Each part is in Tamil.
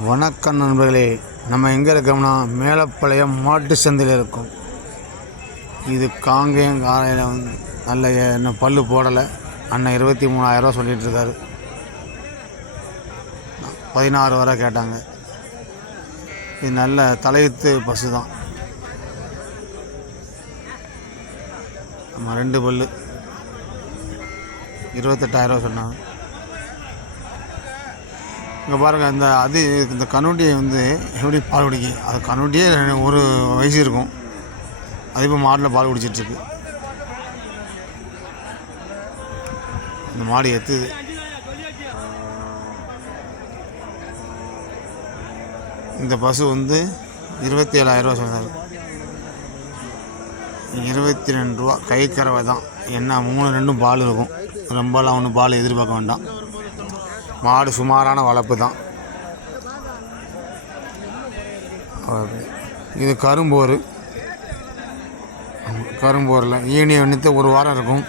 வணக்கம் நண்பர்களே நம்ம எங்கே இருக்கோம்னா மேலப்பாளையம் மாட்டு சந்தையில் இருக்கோம். இது காங்கேயம் காலையில் வந்து நல்ல இன்னும் பல்லு போடலை. அண்ணன் இருபத்தி மூணாயிரரூவா சொல்லிகிட்ருக்காரு பதினாறு வரை கேட்டாங்க. இது நல்ல தலையத்து பசு தான் நம்ம ரெண்டு பல்லு. இருபத்தெட்டாயிரரூவா சொன்னாங்க. இங்கே பாருங்கள் இந்த அது இந்த கண்ணுட்டியை வந்து எப்படி பால் குடிக்கும் அது கண்ணுட்டியே ஒரு வயசு இருக்கும். அது இப்போ மாட்டில் பால் குடிச்சிட்ருக்கு இந்த மாடு எத்துது. இந்த பசு வந்து இருபத்தி ஏழாயிரரூவா சொன்னார். இருபத்தி ரெண்டு ரூபா கை கறவை தான். என்ன மூணு ரெண்டும் பால் இருக்கும். ரொம்பலாம் ஒன்றும் பால் எதிர்பார்க்க வேண்டாம். மாடு சுமாரான வளர்ப்பு தான். இது கரும்போர். கரும்போரில் ஈனி வந்து ஒரு வாரம் இருக்கும்.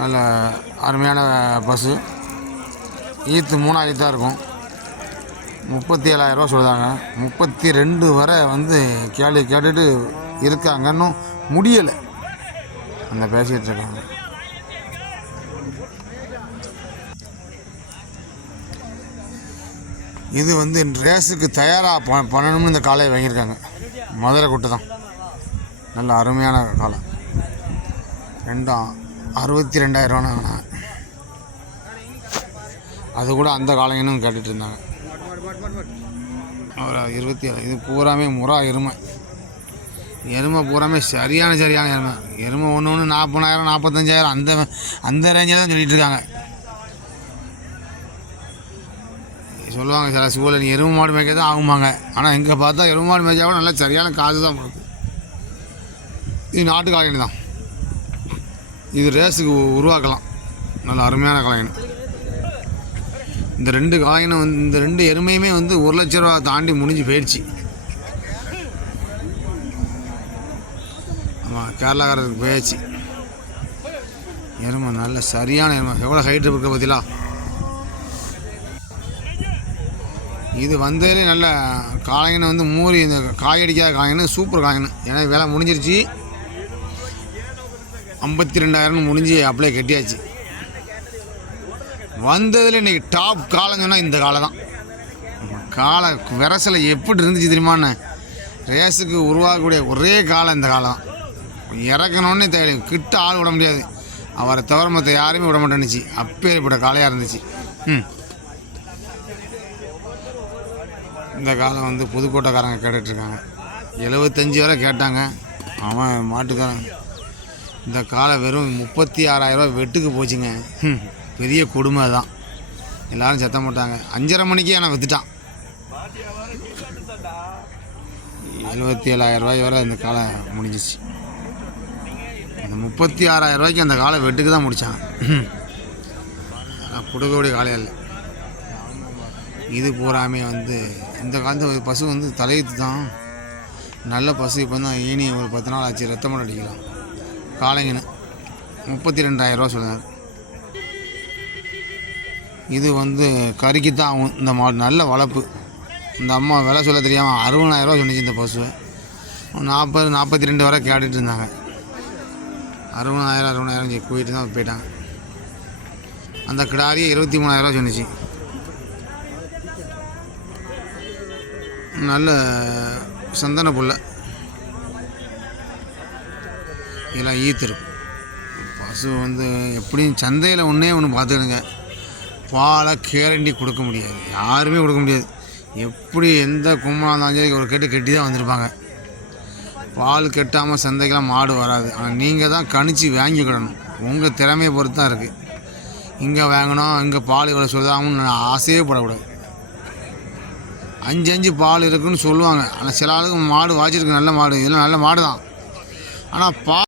நல்ல அருமையான பஸ்ஸு ஈத்து மூணாயிரத்து தான் இருக்கும். முப்பத்தி ஏழாயிரரூவா சொல்கிறாங்க முப்பத்தி ரெண்டு வரை வந்து கேள்வி கேட்டுட்டு இருக்காங்க இன்னும் முடியலை. அந்த பேசிகிட்டு இருக்காங்க. இது வந்து ரேஸுக்கு தயாராக ப பண்ணணும்னு இந்த காளையை வாங்கியிருக்காங்க. மதுரை கொட்டு தான். நல்ல அருமையான காலை ரெண்டும் அறுபத்தி ரெண்டாயிரரூவானா அது கூட அந்த காளைங்கன்னு கேட்டுட்டு இருந்தாங்க ஒரு இருபத்தி ஏழு இது பூராமே முறா எருமை. எருமை பூராமே சரியான சரியான எருமை. எருமை ஒன்று ஒன்று நாற்பதாயிரம் நாற்பத்தஞ்சாயிரம் அந்த அந்த ரேஞ்சில் தான் சொல்லிகிட்டு இருக்காங்க சொல்லுவாங்க சில சூழல் நீ எருமை மாடு மேய்க்க தான் ஆகுமாங்க ஆனால் எங்கே பார்த்தா எருமை மாடு மேய்ச்சா கூட நல்லா சரியான காசு தான் கொடுக்கும். இது நாட்டு காளையன் தான். இது ரேஸுக்கு உ- உருவாக்கலாம். நல்ல அருமையான காளையன் இந்த ரெண்டு காளையனும் வந்து இந்த ரெண்டு எருமையுமே வந்து ஒரு லட்ச ரூபா தாண்டி முடிஞ்சு போயிடுச்சு. ஆமாம் கேரளாக்காரருக்கு போயாச்சு. எருமை நல்ல சரியான எருமை. எவ்வளோ ஹைட் இருக்க பார்த்தீங்களா இது வந்ததுலே நல்ல காயினை வந்து மூறி இந்த காய் அடிக்காத காய்கன்னு சூப்பர் காயினு ஏன்னா விலை முடிஞ்சிருச்சு. ஐம்பத்தி ரெண்டாயிரம்னு முடிஞ்சு அப்படியே கட்டியாச்சு. வந்ததில் இன்றைக்கி டாப் காலம் சொன்னால் இந்த காலை தான். காலை விரசலை எப்படி இருந்துச்சு தெரியுமாண்ணே ரேஸுக்கு உருவாகக்கூடிய ஒரே காலம் இந்த காலம் தான். இறக்கணுன்னே தேவை கிட்ட ஆள் விட முடியாது. அவரை தவிர மற்ற யாரையுமே விட மாட்டேன்னுச்சு. அப்பேற்பட்ட காளையாக இருந்துச்சு. ம். இந்த காலம் வந்து புதுக்கோட்டைக்காரங்க கேட்டுட்ருக்காங்க. எழுபத்தஞ்சி வரை கேட்டாங்க. அவன் மாட்டுக்காரன். இந்த காலை வெறும் முப்பத்தி ஆறாயிரரூவா வெட்டுக்கு போச்சுங்க. பெரிய கொடுமை தான் எல்லாரும் சத்தம் போட்டாங்க. அஞ்சரை மணிக்கே நான் விற்றுட்டான் எழுபத்தி ஏழாயிரம் ரூபாய் வரை இந்த காலை முடிஞ்சிச்சு. அந்த முப்பத்தி ஆறாயிரம் ரூபாய்க்கு அந்த காலை வெட்டுக்கு தான் முடித்தான் ஆனால் கொடுக்கக்கூடிய காலையில் இல்லை. இது பூராமே வந்து இந்த காலத்து பசு வந்து தலையத்து தான் நல்ல பசு இப்போ தான் ஈனி ஒரு பத்து நாள் ஆச்சு ரத்தம் அடிக்கலாம். காளைங்கன்னு முப்பத்தி ரெண்டாயிரரூவா சொன்னார் இது வந்து கறிக்கு தான் ஆகும் இந்த மாடு. நல்ல வளர்ப்பு. இந்த அம்மா விலை சொல்ல தெரியாமல் அறுபதாயிரரூவா சொன்னிச்சு இந்த பசு. நாற்பது நாற்பத்தி ரெண்டு வரை கேட்டுட்டு இருந்தாங்க. அறுபதாயிரம் அறுபதாயிரம் போயிட்டு தான் போயிட்டாங்க. அந்த கிடாரியே இருபத்தி மூணாயிரரூவா சொன்னிச்சு. நல்ல சந்தன புல்லை. இதெல்லாம் ஈத்திருக்கும் பசு வந்து எப்படியும் சந்தையில் ஒன்றே ஒன்று பார்த்துக்கணுங்க. பாலை கேரண்டி கொடுக்க முடியாது. யாருமே கொடுக்க முடியாது. எப்படி எந்த கும்பலாக இருந்தாலும் சரி ஒரு கெட்டு கெட்டி தான் வந்திருப்பாங்க. பால் கெட்டாமல் சந்தைக்கெல்லாம் மாடு வராது. ஆனால் நீங்கள் தான் கணிச்சு வாங்கிக்கிடணும். உங்கள் திறமையை பொறுத்து தான் இருக்குது இங்கே வாங்கணும் இங்கே பால் இவ்வளோ சொல்லுதாங்கன்னு ஆசையே படக்கூடாது. அஞ்சு அஞ்சு பால் இருக்குன்னு சொல்லுவாங்க. ஆனால் சில ஆளுக்கு மாடு வாய்ச்சிருக்கு. நல்ல மாடு. இதெல்லாம் நல்ல மாடு தான் ஆனால் பா